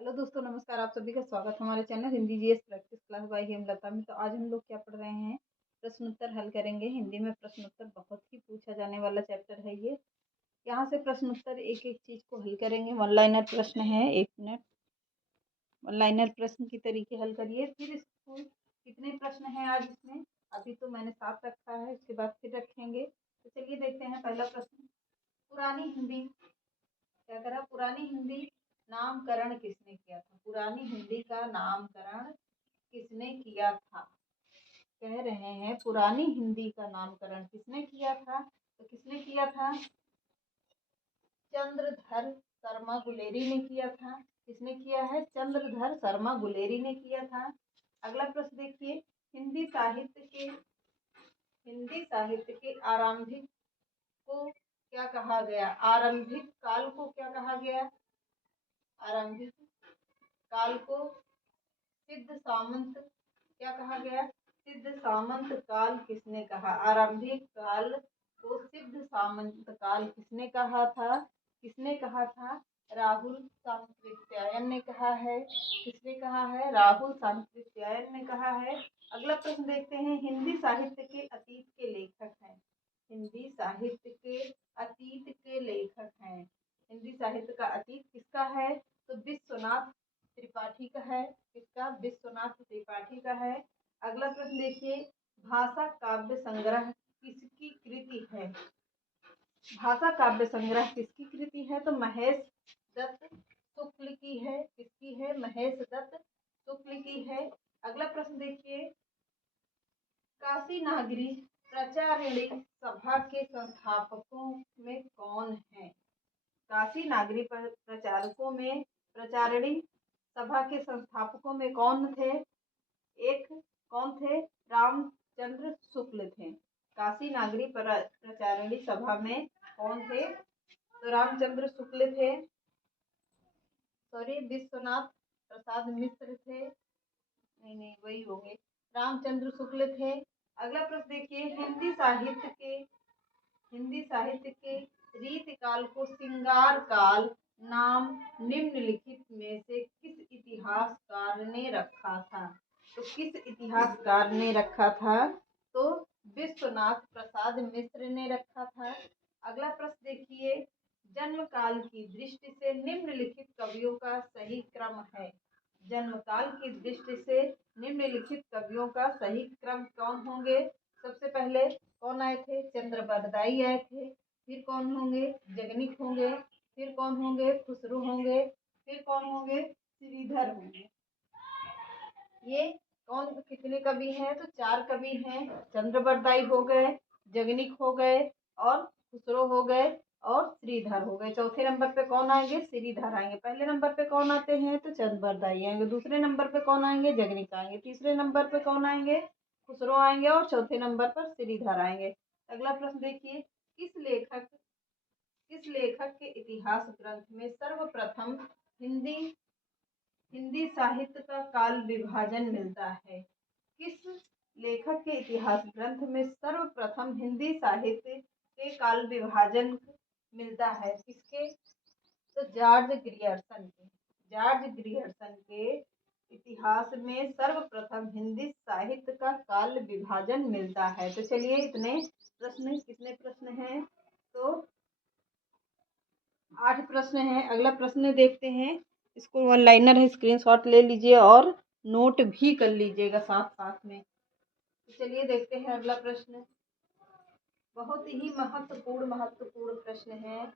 Hello दोस्तों, नमस्कार। आप सभी का स्वागत है हमारे channel Hindi GS practice class by Hemlata में। तो आज हम लोग क्या पढ़ रहे हैं, प्रश्न उत्तर हल करेंगे। हिंदी में प्रश्न उत्तर बहुत ही पूछा जाने वाला चैप्टर है ये। यहाँ से प्रश्न उत्तर एक एक चीज को हल करेंगे। वन लाइनर प्रश्न है, 1 मिनट। वन लाइनर प्रश्न की तरीके हल करिए। फिर इसको कितने प्रश्न हैं आज इसमें, अभी तो मैंने 7 रखा है, उसके बाद फिर रखेंगे। तो चलिए देखते हैं पहला प्रश्न। पुरानी हिंदी क्या करा, पुरानी हिंदी नामकरण किसने किया था? पुरानी हिंदी का नामकरण किसने किया था? कह रहे हैं पुरानी हिंदी का नामकरण किसने किया था? तो किसने किया था? चंद्रधर शर्मा गुलेरी ने किया था। किसने किया है? चंद्रधर शर्मा गुलेरी ने किया था। अगला प्रश्न देखिए। हिंदी साहित्य के आरंभिक को क्या कहा गया? आरंभिक काल को क्या कहा गया? आरंभिक काल को सिद्ध सामंत क्या कहा गया? सिद्ध सामंत काल किसने कहा? आरंभिक काल को सिद्ध सामंत काल किसने कहा था? किसने कहा था? राहुल सांकृत्यायन ने कहा है। किसने कहा है? राहुल सांकृत्यायन ने कहा है। अगला प्रश्न देखते हैं। हिंदी साहित्य के अतीत के लेखक हैं। हिंदी साहित्य के अतीत के लेखक हैं। हिंदी साहित्य का अतीत किसका है? तो विश्वनाथ त्रिपाठी का है। किसका? विश्वनाथ त्रिपाठी का है। अगला प्रश्न देखिए। भाषा काव्य संग्रह किसकी कृति है? भाषा काव्य संग्रह किसकी कृति है? तो महेश दत्त शुक्ल की है। किसकी है? महेश दत्त शुक्ल की है। अगला प्रश्न देखिए। काशी नागरी प्रचारिणी सभा के संस्थापकों में कौन है? काशी नागरी प्रचारकों में प्रचारिणी सभा के संस्थापकों में कौन थे? एक कौन थे? रामचंद्र शुक्ल थे। काशी नागरी प्रचारिणी सभा में कौन थे? तो रामचंद्र शुक्ल थे। सॉरी, विश्वनाथ प्रसाद मिश्र थे। नहीं, वही होंगे। रामचंद्र शुक्ल थे। अगला प्रश्न देखिए। हिंदी साहित्य के रीति काल को श्रृंगार काल नाम निम्नलिखित में से किस इतिहासकार ने रखा था? तो किस इतिहासकार ने रखा था? तो विश्वनाथ प्रसाद मिश्र ने रखा था। अगला प्रश्न देखिए। जन्म काल की दृष्टि से निम्नलिखित कवियों का सही क्रम है। जन्म काल की दृष्टि से निम्नलिखित कवियों का सही क्रम कौन होंगे? सबसे पहले कौन आए थे? चंद्रबरदाई आए थे। फिर कौन होंगे? जगनिक होंगे। फिर कौन होंगे? खुसरो होंगे। फिर कौन होंगे? श्रीधर होंगे। ये कौन कितने कवि हैं? तो 4 कवि हैं। चंद्रबरदाई हो गए, जगनिक हो गए, और खुसरो हो गए, और श्रीधर हो गए। चौथे नंबर पे कौन आएंगे? श्रीधर आएंगे। पहले नंबर पे कौन आते हैं? तो चंद्रबरदाई आएंगे। दूसरे नंबर पे कौन आएंगे? जगनिक आएंगे। तीसरे नंबर पे कौन आएंगे? खुसरो आएंगे। और चौथे नंबर पर श्रीधर आएंगे। अगला प्रश्न देखिए। किस लेखक के इतिहास ग्रंथ में सर्वप्रथम हिंदी हिंदी साहित्य का काल विभाजन मिलता है? किस लेखक के इतिहास ग्रंथ में सर्वप्रथम हिंदी साहित्य के काल विभाजन मिलता है? किसके? तो जॉर्ज ग्रियर्सन के इतिहास में सर्वप्रथम हिंदी साहित्य का काल विभाजन मिलता है। तो चलिए, इतने प्रश्न, कितने प्रश्न हैं? तो 8 प्रश्न हैं। अगला प्रश्न देखते हैं। इसको वन लाइनर है, स्क्रीनशॉट ले लीजिए और नोट भी कर लीजिएगा साथ साथ में। तो चलिए देखते हैं अगला प्रश्न। बहुत ही महत्वपूर्ण प्रश्न है।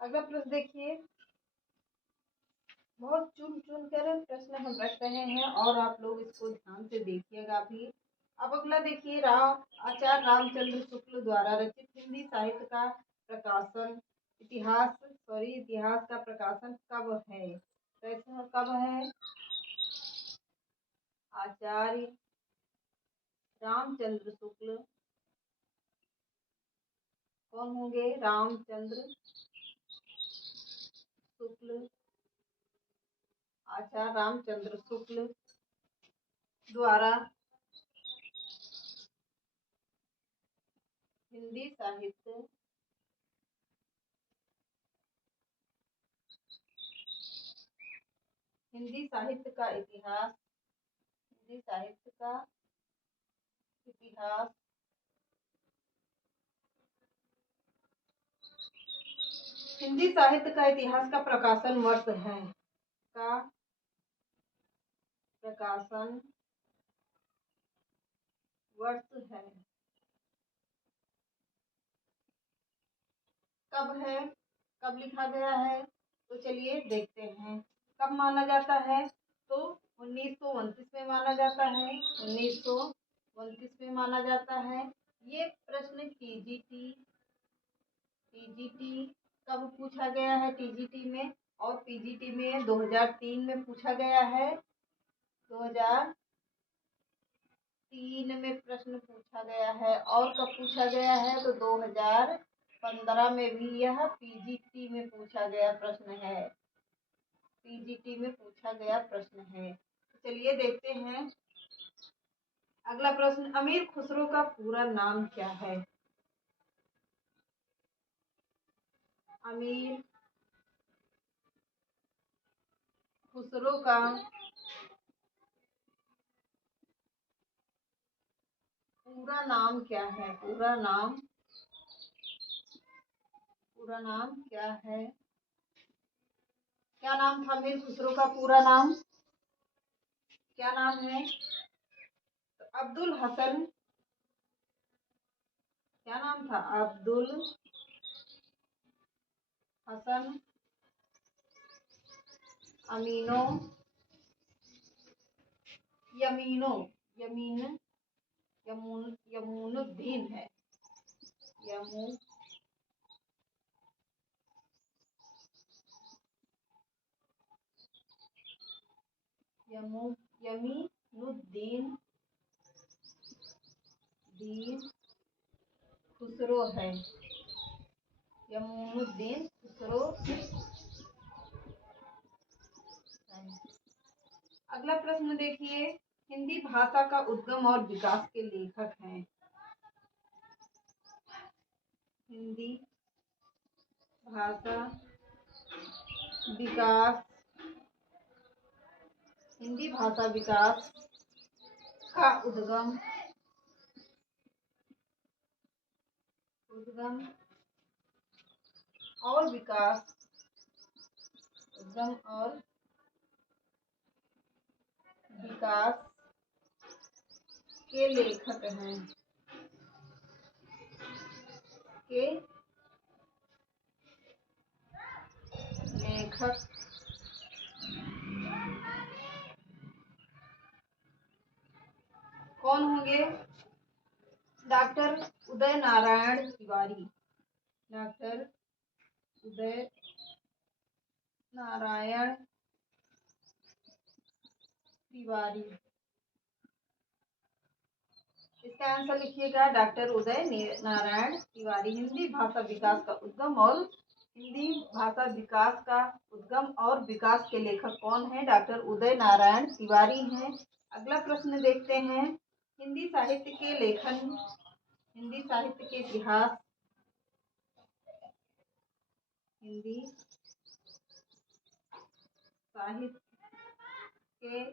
अगला प्रश्न देखिए। बहुत चुन चुन कर प्रश्न हम रख रहे हैं और आप लोग इसको ध्यान से देखिएगा भी। अब अगला देखिए। आचार्य रामचंद्र शुक्ल द्वारा रचित हिंदी साहित्य का प्रकाशन इतिहास का प्रकाशन कब है? कैसा कब है? आचार्य रामचंद्र शुक्ल कौन होंगे? रामचंद्र शुक्ल आचार्य रामचंद्र शुक्ल द्वारा हिंदी साहित्य का इतिहास, हिंदी साहित्य का इतिहास हिंदी साहित्य का इतिहास का प्रकाशन वर्ष है, का प्रकाशन वर्ष है, कब है, कब लिखा गया है? तो चलिए देखते हैं। कब माना जाता है? तो 1929 में माना जाता है, 1929 में माना जाता है। ये प्रश्न टीजीटी कब पूछा गया है? टीजीटी में और पीजीटी में 2003 में पूछा गया है। 2003 में प्रश्न पूछा गया है। और कब पूछा गया है? तो 2015 में भी यह पीजीटी में पूछा गया प्रश्न है। पीजीटी में पूछा गया प्रश्न है। तो चलिए देखते हैं अगला प्रश्न। अमीर खुसरो का पूरा नाम क्या है? अमीर खुसरो का पूरा नाम क्या है? पूरा नाम क्या है? क्या नाम था अमीर खुसरो का पूरा नाम? क्या नाम है? तो अब्दुल हसन, क्या नाम था? अब्दुल हसन अमीनो यमीनुद्दीन है। यमीनुद्दीन खुसरो है। यमीनुद्दीन खुसरो है। अगला प्रश्न देखिए। हिंदी भाषा का उद्गम और विकास के लेखक हैं। हिंदी भाषा विकास का उद्गम और विकास के लेखक हैं। कौन होंगे? डॉक्टर उदय नारायण तिवारी। डॉक्टर उदय नारायण तिवारी। इसका आंसर लिखिएगा डॉक्टर उदय नारायण तिवारी। हिंदी भाषा विकास का उद्गम और विकास के लेखक कौन है? डॉक्टर उदय नारायण तिवारी हैं। अगला प्रश्न देखते हैं। हिंदी साहित्य के इतिहास, हिंदी साहित्य के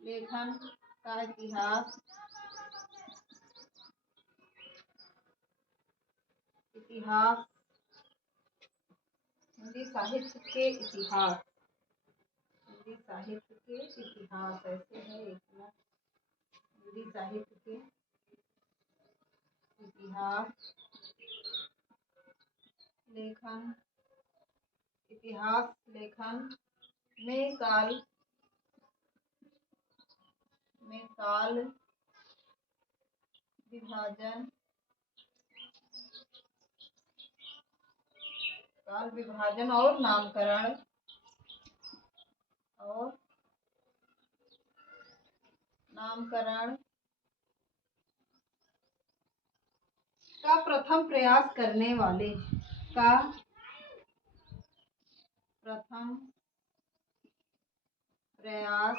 लेखन का इतिहास हिंदी साहित्य के इतिहास ऐसे है एक मिनट। हिंदी साहित्य के इतिहास लेखन में काल विभाजन और नामकरण प्रथम प्रयास करने वाले का प्रथम प्रयास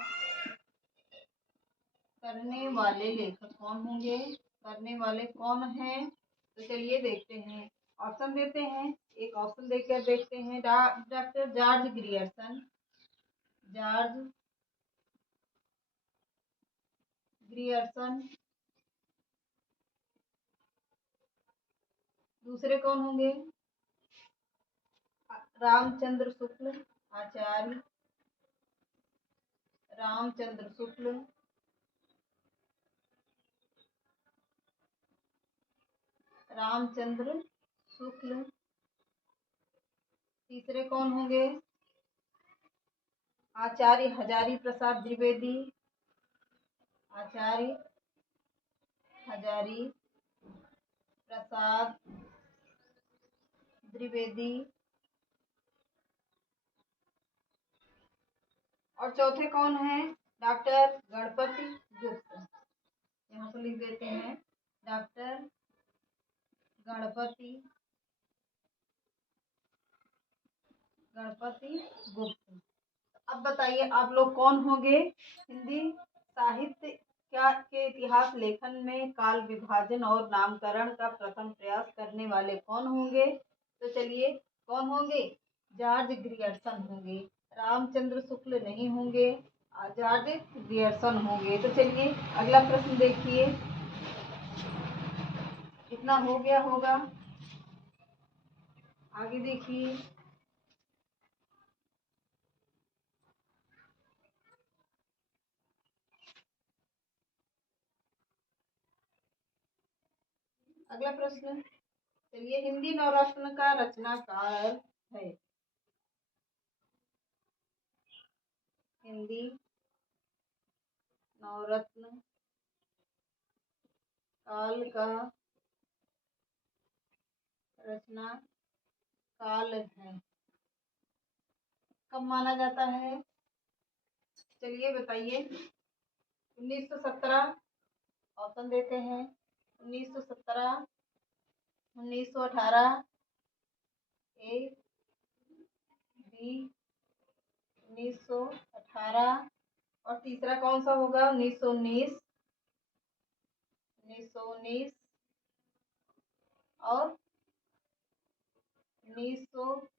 करने वाले लेखक कौन होंगे, करने वाले कौन हैं? तो चलिए देखते हैं, ऑप्शन देते हैं। एक ऑप्शन देकर देखते हैं, doctor George Grierson, George Grierson. दूसरे कौन होंगे? रामचंद्र शुक्ल, आचार्य रामचंद्र शुक्ल। रामचंद्र शुक्ल। तीसरे कौन होंगे? आचार्य हजारी प्रसाद द्विवेदी, आचार्य हजारी प्रसाद द्विवेदी। और चौथे कौन है? डॉक्टर गणपति गुप्त। यहाँ पर लिख देते हैं डॉक्टर गणपति गुप्त। अब बताइए आप लोग कौन होंगे? हिंदी साहित्य क्या के इतिहास लेखन में काल विभाजन और नामकरण का प्रथम प्रयास करने वाले कौन होंगे? तो चलिए कौन होंगे? जॉर्ज ग्रियर्सन होंगे, रामचंद्र शुक्ल नहीं होंगे, जॉर्ज ग्रियर्सन होंगे। तो चलिए अगला प्रश्न देखिए, इतना हो गया होगा, आगे देखिए। अगला प्रश्न, चलिए हिंदी नवरत्न का रचनाकार है, हिंदी नवरत्न काल का रचना काल है, कब माना जाता है? चलिए बताइए। 1917, ऑप्शन देते हैं। 1917, 1918, ए बी 1918, और तीसरा कौन सा होगा? 1919, 1919 और 1900,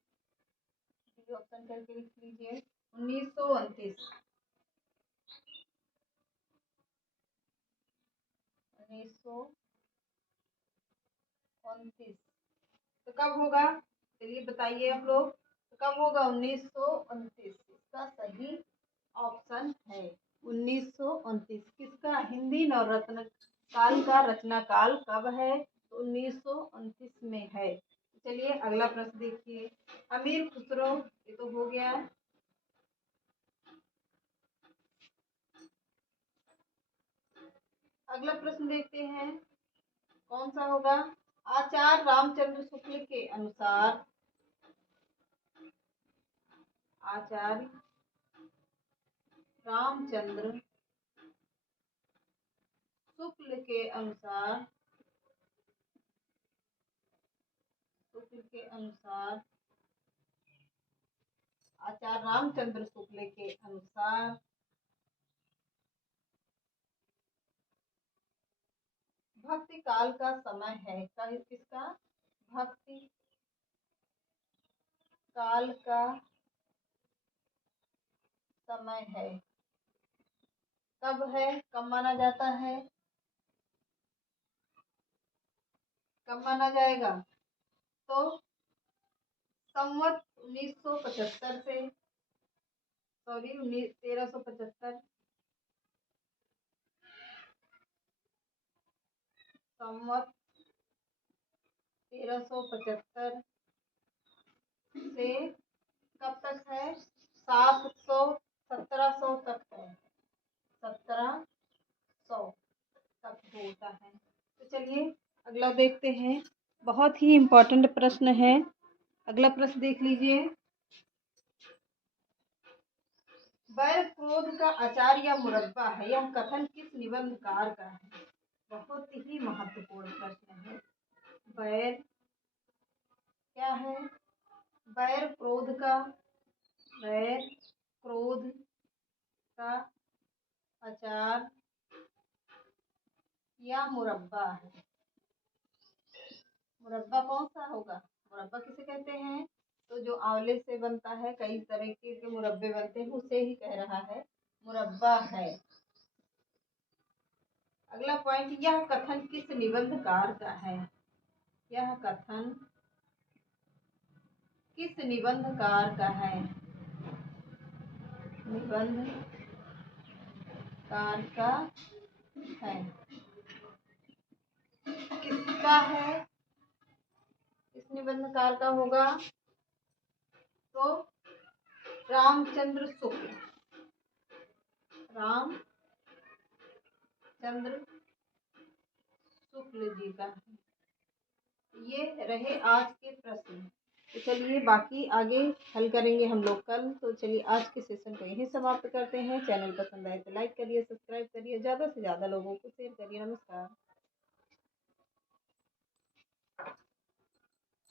ऑप्शन करके लिख लीजिए 1929, 1929। तो कब होगा? चलिए बताइए आप लोग, तो कब होगा? 1929 इसका सही ऑप्शन है। 1929 किसका? हिंदी नवरत्न काल का रचना काल कब है? तो 1929 में है। चलिए अगला प्रश्न देखिए, अमीर खुसरो, ये तो हो गया। अगला प्रश्न देखते हैं, कौन सा होगा? आचार्य रामचंद्र शुक्ल के अनुसार, आचार्य रामचंद्र शुक्ल के अनुसार, शुक्ल के अनुसार, आचार्य रामचंद्र शुक्ल के अनुसार भक्ति काल का समय है, किसका? भक्ति काल का समय है, कब है? कब माना जाता है? कब माना जाएगा? तो संवत 1975 से, सॉरी 1375, संवत 1375 से कब तक है? 700, 1700 तक है, 1700 तक होता है। तो चलिए अगला देखते हैं, बहुत ही इम्पोर्टेंट प्रश्न है। अगला प्रश्न देख लीजिए, वैर क्रोध का आचार या मुरब्बा है, यह कथन किस निबंधकार का है? बहुत ही महत्वपूर्ण प्रश्न है। बैर क्या है? बैर क्रोध का, बैर क्रोध का अचार या मुरब्बा है। मुरब्बा कौन सा होगा? मुरब्बा किसे कहते हैं? तो जो आंवले से बनता है, कई तरीके के मुरब्बे बनते हैं, उसे ही कह रहा है मुरब्बा है। अगला पॉइंट, यह कथन किस निबंधकार का है? यह कथन किस निबंधकार का है? निबंधकार का है। किसका है? किस निबंधकार का होगा? तो रामचंद्र शुक्ल, रामचंद्र शुक्ल जी का है। ये रहे आज के प्रश्न। तो चलिए बाकी आगे हल करेंगे हम लोग कल। तो चलिए आज के सेशन को यहीं समाप्त करते हैं। चैनल पसंद आए तो लाइक करिए, सब्सक्राइब करिए, ज़्यादा से ज़्यादा लोगों को शेयर करिए। नमस्कार।